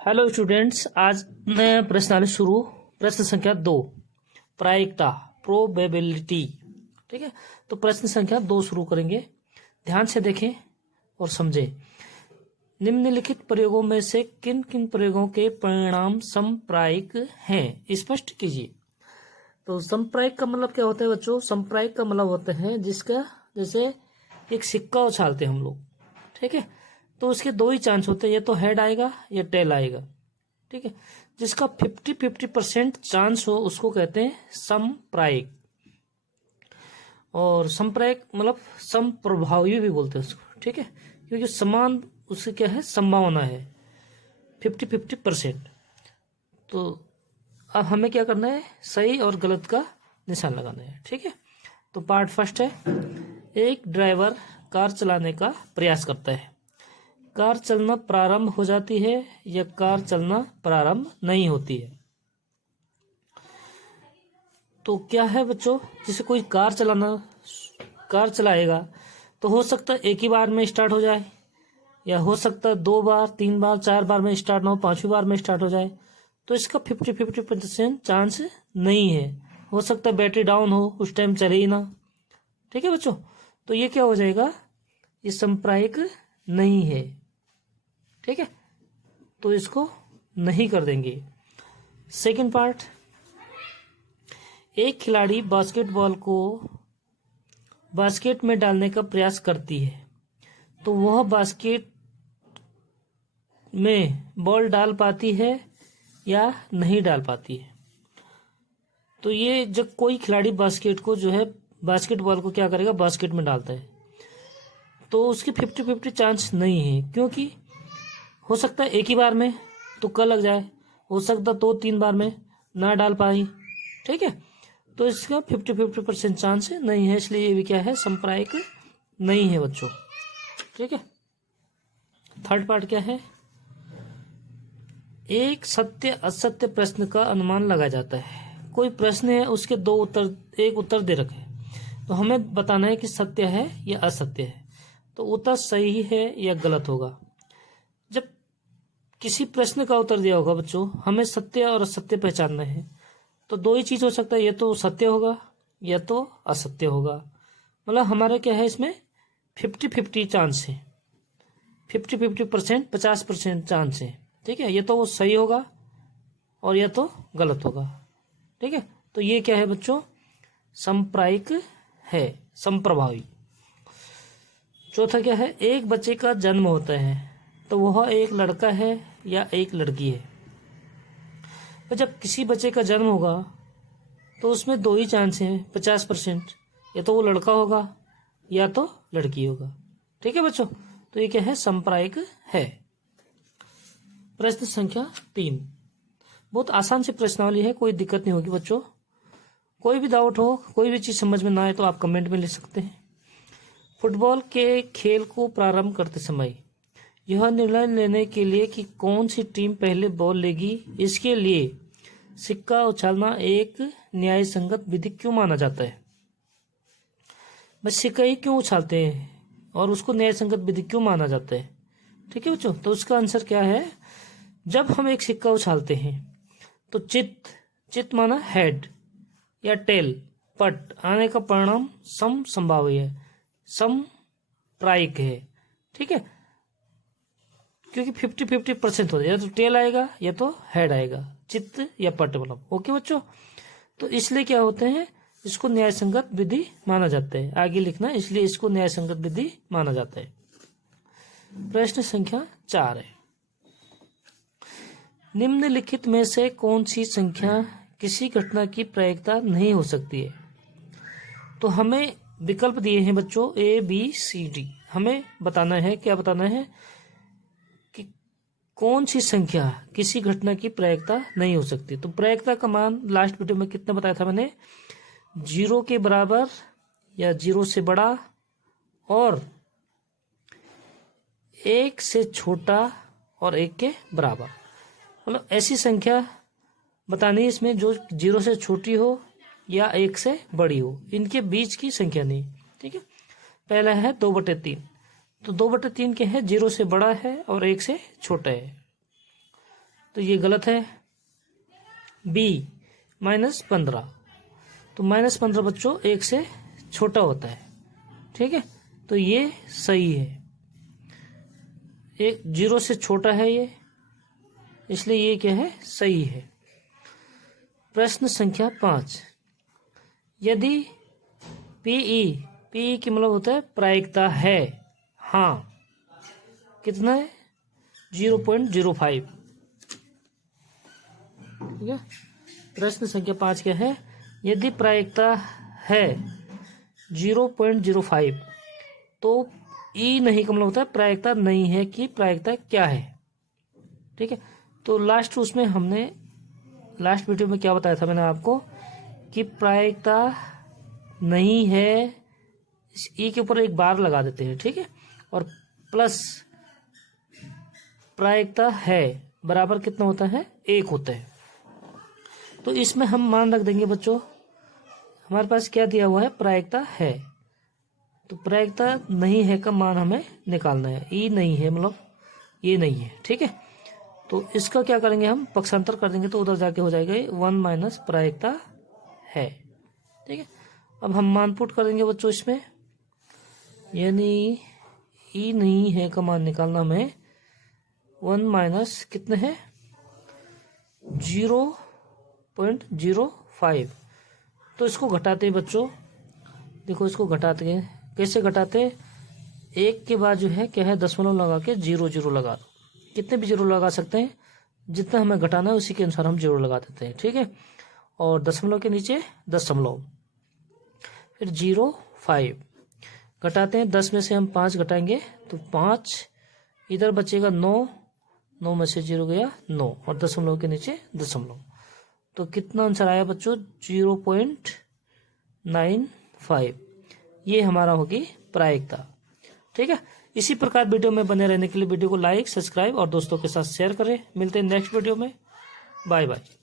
Hello students, आज नया प्रश्नावली शुरू। प्रश्न संख्या 2, प्रायिकता, प्रोबेबिलिटी। ठीक है, तो प्रश्न संख्या 2 शुरू करेंगे। ध्यान से देखें और समझें। निम्नलिखित प्रयोगों में से किन किन प्रयोगों के परिणाम समप्रायिक हैं, स्पष्ट कीजिए। तो समप्रायिक का मतलब क्या होता है बच्चों? समप्रायिक का मतलब होता है जिसका, जैसे एक सिक्का उछालते हम लोग, ठीक है, तो उसके दो ही चांस होते हैं, या तो हेड आएगा या टेल आएगा। ठीक है, जिसका 50-50% चांस हो उसको कहते हैं समप्रायिक। और समप्रायिक मतलब समप्रभावी भी बोलते हैं उसको। ठीक है, क्योंकि समान उसकी क्या है, संभावना है 50-50%। तो अब हमें क्या करना है, सही और गलत का निशान लगाना है। ठीक है, तो पार्ट फर्स्ट है, एक ड्राइवर कार चलाने का प्रयास करता है। कार चलना प्रारंभ हो जाती है या कार चलना प्रारंभ नहीं होती है। तो क्या है बच्चों, जैसे कोई कार चलाएगा तो हो सकता है एक ही बार में स्टार्ट हो जाए, या हो सकता है 2 बार 3 बार 4 बार में स्टार्ट ना हो, 5वीं बार में स्टार्ट हो जाए। तो इसका 50-50% चांस नहीं है। हो सकता है बैटरी डाउन हो, उस टाइम चले ही ना। ठीक है बच्चों, तो ये क्या हो जाएगा, ये समप्रायिक नहीं है। ठीक है, तो इसको नहीं कर देंगे। सेकंड पार्ट, एक खिलाड़ी बास्केटबॉल को बास्केट में डालने का प्रयास करती है, तो वह बास्केट में बॉल डाल पाती है या नहीं डाल पाती है। तो ये जब कोई खिलाड़ी बास्केटबॉल को क्या करेगा, बास्केट में डालता है, तो उसकी 50-50 चांस नहीं है, क्योंकि हो सकता है एक ही बार में तुक्का लग जाए, हो सकता है 2-3 बार में ना डाल पाई। ठीक है, तो इसका 50-50% चांस नहीं है, इसलिए ये भी क्या है, समप्रायिक नहीं है बच्चों। ठीक है, थर्ड पार्ट क्या है, एक सत्य असत्य प्रश्न का अनुमान लगाया जाता है। कोई प्रश्न है, उसके एक उत्तर दे रखे हैं, तो हमें बताना है कि सत्य है या असत्य है। तो उत्तर सही है या गलत होगा। जब किसी प्रश्न का उत्तर दिया होगा बच्चों, हमें सत्य और असत्य पहचानना है। तो दो ही चीज हो सकता है, या तो सत्य होगा या तो असत्य होगा। मतलब हमारा क्या है, इसमें 50-50 चांस है, 50-50%, 50% चांस है। ठीक है, ये तो वो सही होगा और या तो गलत होगा। ठीक है, तो ये क्या है बच्चों, समप्रायिक है, समप्रभावी। चौथा क्या है, एक बच्चे का जन्म होता है, तो वह एक लड़का है या एक लड़की है। तो जब किसी बच्चे का जन्म होगा तो उसमें दो ही चांस हैं, 50%, या तो वो लड़का होगा या तो लड़की होगा। ठीक है बच्चों, तो ये क्या है, समप्रायिक है। प्रश्न संख्या 3, बहुत आसान सी प्रश्नावली है, कोई दिक्कत नहीं होगी बच्चों। कोई भी डाउट हो, कोई भी चीज समझ में ना आए तो आप कमेंट में लिख सकते हैं। फुटबॉल के खेल को प्रारंभ करते समय यह निर्णय लेने के लिए कि कौन सी टीम पहले बॉल लेगी, इसके लिए सिक्का उछालना एक न्याय संगत विधि क्यों माना जाता है? बस सिक्का ही क्यों उछालते हैं और उसको न्याय संगत विधि क्यों माना जाता है? ठीक है बच्चों, तो उसका आंसर क्या है, जब हम एक सिक्का उछालते हैं तो चित माना हेड या टेल, पट आने का परिणाम संभाव्य है, समप्रायिक है। ठीक है, क्योंकि 50-50% होता है, या तो टेल आएगा या तो हेड आएगा, चित्त या पट मतलब। ओके बच्चों, तो इसलिए क्या होते हैं, इसको न्याय संगत विधि माना जाता है। आगे लिखना, इसलिए इसको न्याय संगत विधि माना जाता है। प्रश्न संख्या 4 है, निम्नलिखित में से कौन सी संख्या किसी घटना की प्रायिकता नहीं हो सकती है? तो हमें विकल्प दिए हैं बच्चों, ABCD। हमें बताना है, क्या बताना है कि कौन सी संख्या किसी घटना की प्रायिकता नहीं हो सकती। तो प्रायिकता का मान लास्ट वीडियो में कितना बताया था मैंने, 0 के बराबर या 0 से बड़ा और 1 से छोटा और 1 के बराबर। मतलब ऐसी संख्या बतानी है इसमें जो 0 से छोटी हो या 1 से बड़ी हो, इनके बीच की संख्या नहीं। ठीक है, पहला है 2/3। तो 2/3 क्या है, 0 से बड़ा है और 1 से छोटा है। तो ये गलत है। बी -15, तो -15 बच्चों 1 से छोटा होता है, ठीक है, तो ये सही है। 0 से छोटा है ये, इसलिए ये क्या है, सही है। प्रश्न संख्या 5, यदि पीई की मतलब होता है प्रायिकता है, हाँ, कितना है, 0.05, ठीक है। प्रश्न संख्या 5 क्या है, यदि प्रायिकता है 0.05, तो ई नहीं का मतलब होता है प्रायिकता नहीं है कि प्रायिकता क्या है, ठीक है। तो लास्ट वीडियो में क्या बताया था मैंने आपको कि प्रायिकता नहीं है, ई के ऊपर एक बार लगा देते हैं, ठीक है, और प्लस प्रायिकता है बराबर कितना होता है, 1 होता है। तो इसमें हम मान रख देंगे बच्चों, हमारे पास क्या दिया हुआ है, प्रायिकता है, तो प्रायिकता नहीं है का मान हमें निकालना है। ई नहीं है मतलब ये नहीं है, ठीक है। तो इसका क्या करेंगे, हम पक्षांतर कर देंगे, तो उधर जाके हो जाएगा 1 माइनस प्रायिकता है, ठीक है। अब हम मान पुट कर देंगे बच्चों इसमें, यानी ई नहीं है का मान निकालना हमें 1 माइनस कितने हैं, 0.05। तो इसको घटाते हैं बच्चों, देखो इसको घटाते हैं, कैसे घटाते हैं, 1 के बाद जो है क्या है, दशमलव लगा के 0 लगा दो, कितने भी 0 लगा सकते हैं, जितना हमें घटाना है उसी के अनुसार हम 0 लगा देते हैं, ठीक है। और दशमलव के नीचे दशमलव, फिर 0.5 घटाते हैं, 10 में से हम 5 घटाएंगे तो 5, इधर बचेगा 9 में से 0 गया 9, और दशमलव के नीचे दशमलव, तो कितना आंसर आया बच्चों, 0.95। ये हमारा होगी प्रायिकता, ठीक है। इसी प्रकार वीडियो में बने रहने के लिए वीडियो को लाइक, सब्सक्राइब और दोस्तों के साथ शेयर करें। मिलते हैं नेक्स्ट वीडियो में, बाय बाय।